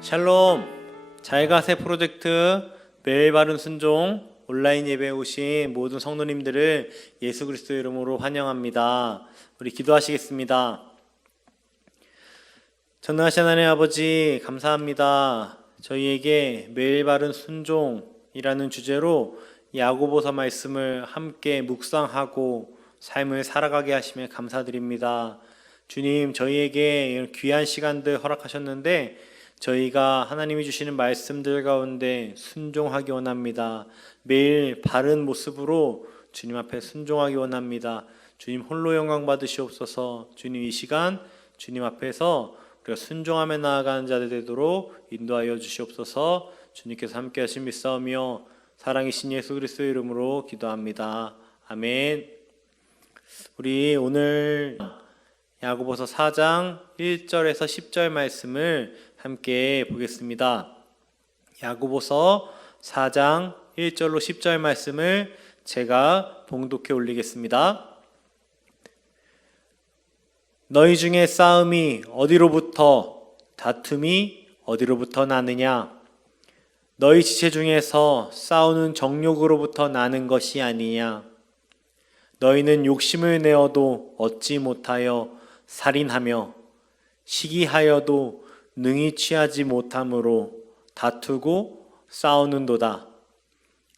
샬롬, 잘가세 프로젝트 매일 바른 순종 온라인 예배에 오신 모든 성도님들을 예수 그리스도 이름으로 환영합니다. 우리 기도하시겠습니다. 전능하신 하나님 아버지 감사합니다. 저희에게 매일 바른 순종이라는 주제로 야고보서 말씀을 함께 묵상하고 삶을 살아가게 하심에 감사드립니다. 주님, 저희에게 이런 귀한 시간들 허락하셨는데 저희가 하나님이 주시는 말씀들 가운데 순종하기 원합니다. 매일 바른 모습으로 주님 앞에 순종하기 원합니다. 주님 홀로 영광 받으시옵소서. 주님, 이 시간 주님 앞에서 우리가 순종하며 나아가는 자들 되도록 인도하여 주시옵소서. 주님께서 함께 하신 믿사오며 사랑이신 예수 그리스도 이름으로 기도합니다. 아멘. 우리 오늘 야고보서 4장 1절에서 10절 말씀을 함께 보겠습니다. 야고보서 4장 1절로 10절 말씀을 제가 봉독해 올리겠습니다. 너희 중에 싸움이 어디로부터, 다툼이 어디로부터 나느냐? 너희 지체 중에서 싸우는 정욕으로부터 나는 것이 아니냐? 너희는 욕심을 내어도 얻지 못하여 살인하며 시기하여도 능히 취하지 못함으로 다투고 싸우는도다.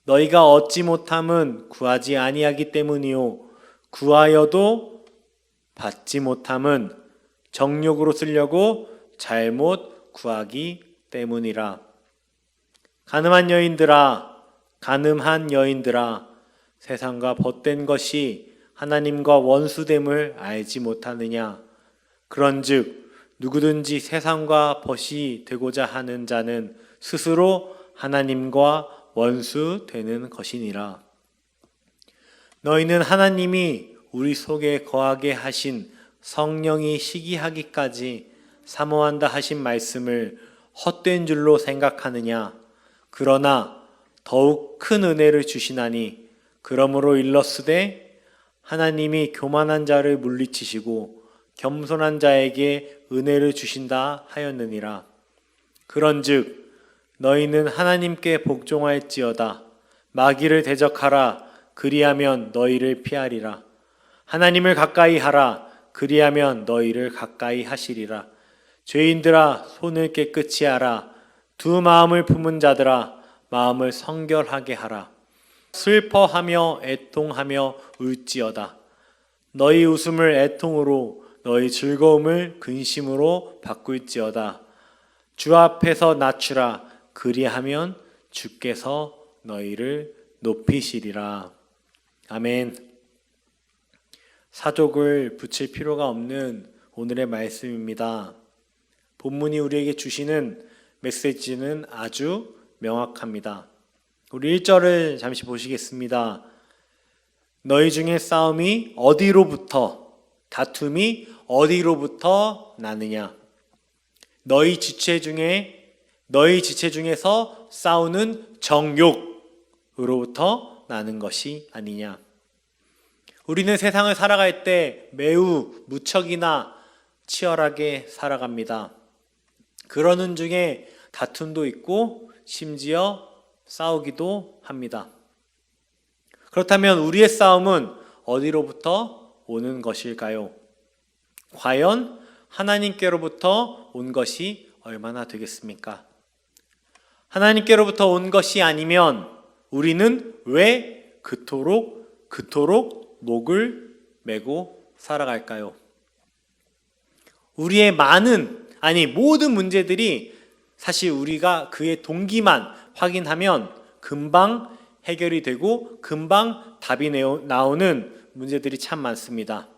너희가 얻지 못함은 구하지 아니하기 때문이요 구하여도 받지 못함은 정욕으로 쓰려고 잘못 구하기 때문이라. 가늠한 여인들아, 세상과 벗된 것이 하나님과 원수됨을 알지 못하느냐? 그런즉 누구든지 세상과 벗이 되고자 하는 자는 스스로 하나님과 원수 되는 것이니라. 너희는 하나님이 우리 속에 거하게 하신 성령이 시기하기까지 사모한다 하신 말씀을 헛된 줄로 생각하느냐? 그러나 더욱 큰 은혜를 주시나니 그러므로 일렀으되 하나님이 교만한 자를 물리치시고 겸손한 자에게 은혜를 주신다 하였느니라. 그런즉 너희는 하나님께 복종할지어다. 마귀를 대적하라. 그리하면 너희를 피하리라. 하나님을 가까이 하라. 그리하면 너희를 가까이 하시리라. 죄인들아, 손을 깨끗이 하라. 두 마음을 품은 자들아, 마음을 성결하게 하라. 슬퍼하며 애통하며 울지어다. 너희 웃음을 애통으로, 너희 즐거움을 근심으로 바꿀지어다. 주 앞에서 낮추라. 그리하면 주께서 너희를 높이시리라. 아멘. 사족을 붙일 필요가 없는 오늘의 말씀입니다. 본문이 우리에게 주시는 메시지는 아주 명확합니다. 우리 1절을 잠시 보시겠습니다. 너희 중에 싸움이 어디로부터, 다툼이 어디로부터 나느냐? 너희 지체 중에서 싸우는 정욕으로부터 나는 것이 아니냐? 우리는 세상을 살아갈 때 매우 무척이나 치열하게 살아갑니다. 그러는 중에 다툼도 있고 심지어 싸우기도 합니다. 그렇다면 우리의 싸움은 어디로부터 오는 것일까요? 과연 하나님께로부터 온 것이 얼마나 되겠습니까? 하나님께로부터 온 것이 아니면 우리는 왜 그토록 목을 메고 살아갈까요? 우리의 모든 문제들이 사실 우리가 그의 동기만 확인하면 금방 해결이 되고 금방 답이 나오는 문제들이 참 많습니다.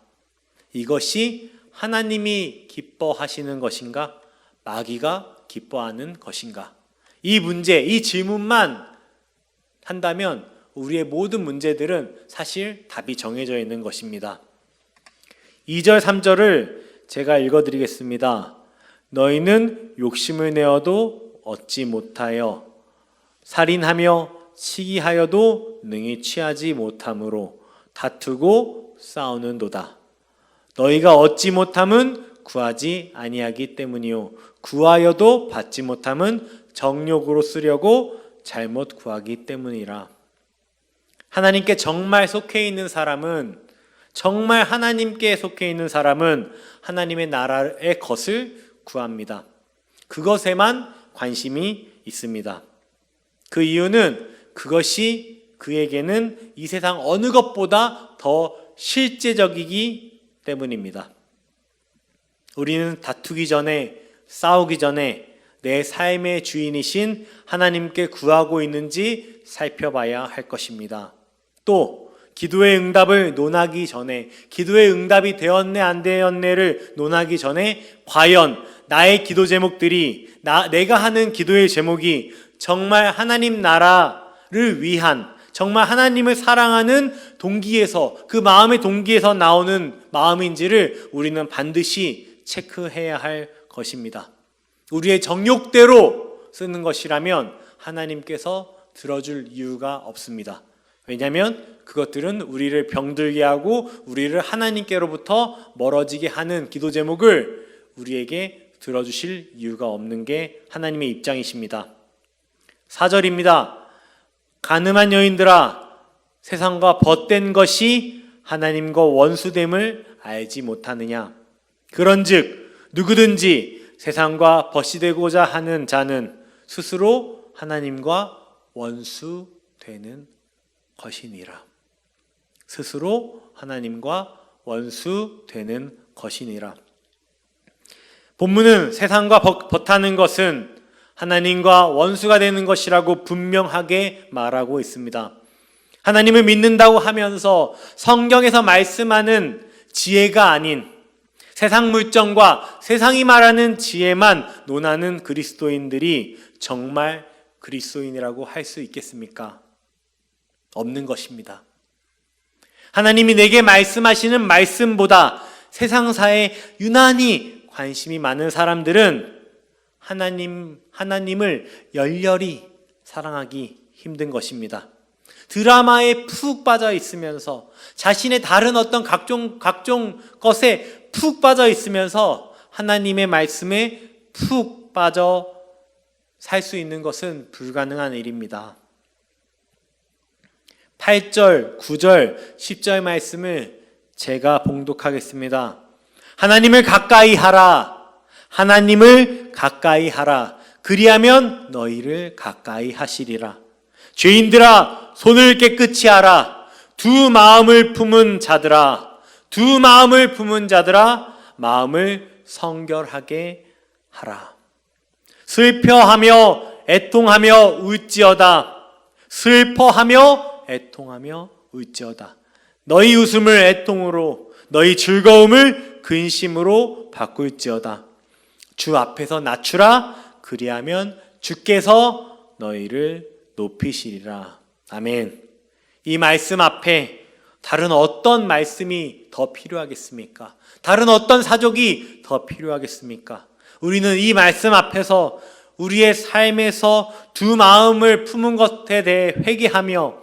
이것이 하나님이 기뻐하시는 것인가? 마귀가 기뻐하는 것인가? 이 문제, 이 질문만 한다면 우리의 모든 문제들은 사실 답이 정해져 있는 것입니다. 2절, 3절을 제가 읽어드리겠습니다. 너희는 욕심을 내어도 얻지 못하여 살인하며 시기하여도 능히 취하지 못함으로 다투고 싸우는도다. 너희가 얻지 못함은 구하지 아니하기 때문이요 구하여도 받지 못함은 정욕으로 쓰려고 잘못 구하기 때문이라. 하나님께 정말 속해 있는 사람은, 정말 하나님께 속해 있는 사람은 하나님의 나라의 것을 구합니다. 그것에만 관심이 있습니다. 그 이유는 그것이 그에게는 이 세상 어느 것보다 더 실제적이기 때문입니다. 우리는 다투기 전에, 싸우기 전에 내 삶의 주인이신 하나님께 구하고 있는지 살펴봐야 할 것입니다. 또 기도의 응답을 논하기 전에, 기도의 응답이 되었네 안 되었네를 논하기 전에 과연 나의 기도 제목들이, 내가 하는 기도의 제목이 정말 하나님 나라를 위한, 정말 하나님을 사랑하는 동기에서, 그 마음의 동기에서 나오는 마음인지를 우리는 반드시 체크해야 할 것입니다. 우리의 정욕대로 쓰는 것이라면 하나님께서 들어줄 이유가 없습니다. 왜냐하면 그것들은 우리를 병들게 하고 우리를 하나님께로부터 멀어지게 하는 기도 제목을 우리에게 들어주실 이유가 없는 게 하나님의 입장이십니다. 4절입니다. 가늠한 여인들아, 세상과 벗된 것이 하나님과 원수됨을 알지 못하느냐. 그런즉 누구든지 세상과 벗이 되고자 하는 자는 스스로 하나님과 원수되는 것이니라. 스스로 하나님과 원수되는 것이니라. 본문은 세상과 벗하는 것은 하나님과 원수가 되는 것이라고 분명하게 말하고 있습니다. 하나님을 믿는다고 하면서 성경에서 말씀하는 지혜가 아닌 세상 물정과 세상이 말하는 지혜만 논하는 그리스도인들이 정말 그리스도인이라고 할 수 있겠습니까? 없는 것입니다. 하나님이 내게 말씀하시는 말씀보다 세상사에 유난히 관심이 많은 사람들은 하나님을 열렬히 사랑하기 힘든 것입니다. 드라마에 푹 빠져 있으면서 자신의 다른 어떤 각종 것에 푹 빠져 있으면서 하나님의 말씀에 푹 빠져 살 수 있는 것은 불가능한 일입니다. 8절, 9절, 10절 말씀을 제가 봉독하겠습니다. 하나님을 가까이 하라. 하나님을 가까이 하라. 그리하면 너희를 가까이 하시리라. 죄인들아, 손을 깨끗이 하라. 두 마음을 품은 자들아, 두 마음을 품은 자들아, 마음을 성결하게 하라. 슬퍼하며 애통하며 울지어다. 슬퍼하며 애통하며 울지어다. 너희 웃음을 애통으로, 너희 즐거움을 근심으로 바꿀지어다. 주 앞에서 낮추라. 그리하면 주께서 너희를 높이시리라. 아멘. 이 말씀 앞에 다른 어떤 말씀이 더 필요하겠습니까? 다른 어떤 사족이 더 필요하겠습니까? 우리는 이 말씀 앞에서 우리의 삶에서 두 마음을 품은 것에 대해 회개하며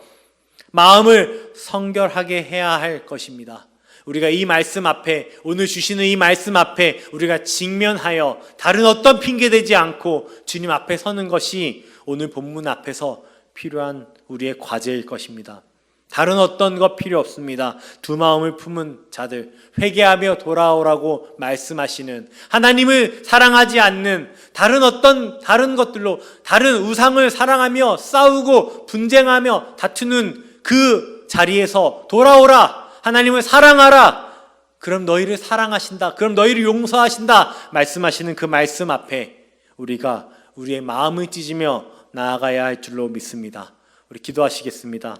마음을 성결하게 해야 할 것입니다. 우리가 이 말씀 앞에, 오늘 주시는 이 말씀 앞에 우리가 직면하여 다른 어떤 핑계 대지 않고 주님 앞에 서는 것이 오늘 본문 앞에서 필요한 우리의 과제일 것입니다. 다른 어떤 것 필요 없습니다. 두 마음을 품은 자들, 회개하며 돌아오라고 말씀하시는, 하나님을 사랑하지 않는 다른 것들로, 다른 우상을 사랑하며 싸우고 분쟁하며 다투는 그 자리에서 돌아오라. 하나님을 사랑하라. 그럼 너희를 사랑하신다. 그럼 너희를 용서하신다. 말씀하시는 그 말씀 앞에 우리가 우리의 마음을 찢으며 나아가야 할 줄로 믿습니다. 우리 기도하시겠습니다.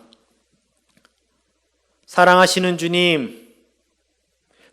사랑하시는 주님,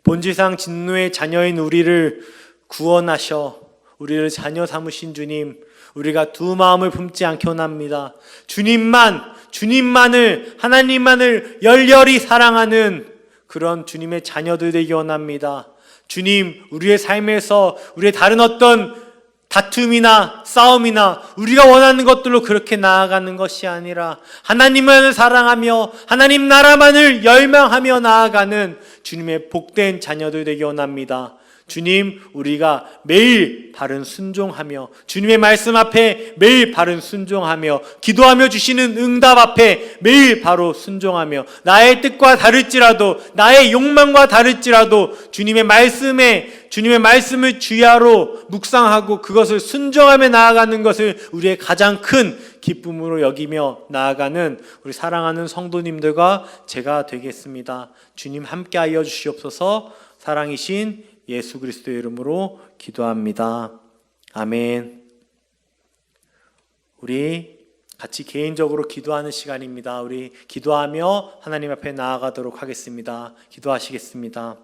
본질상 진노의 자녀인 우리를 구원하셔 우리를 자녀 삼으신 주님, 우리가 두 마음을 품지 않게 원합니다. 주님만을, 하나님만을 열렬히 사랑하는 그런 주님의 자녀들 되기 원합니다. 주님, 우리의 삶에서 우리의 다른 어떤 다툼이나 싸움이나 우리가 원하는 것들로 그렇게 나아가는 것이 아니라 하나님만을 사랑하며 하나님 나라만을 열망하며 나아가는 주님의 복된 자녀들 되기 원합니다. 주님, 우리가 매일 바른 순종하며 주님의 말씀 앞에 매일 바른 순종하며 기도하며 주시는 응답 앞에 매일 바로 순종하며 나의 뜻과 다를지라도 나의 욕망과 다를지라도 주님의 말씀을 주야로 묵상하고 그것을 순종하며 나아가는 것을 우리의 가장 큰 기쁨으로 여기며 나아가는 우리 사랑하는 성도님들과 제가 되겠습니다. 주님 함께하여 주시옵소서. 사랑이신 예수 그리스도의 이름으로 기도합니다. 아멘. 우리 같이 개인적으로 기도하는 시간입니다. 우리 기도하며 하나님 앞에 나아가도록 하겠습니다. 기도하시겠습니다.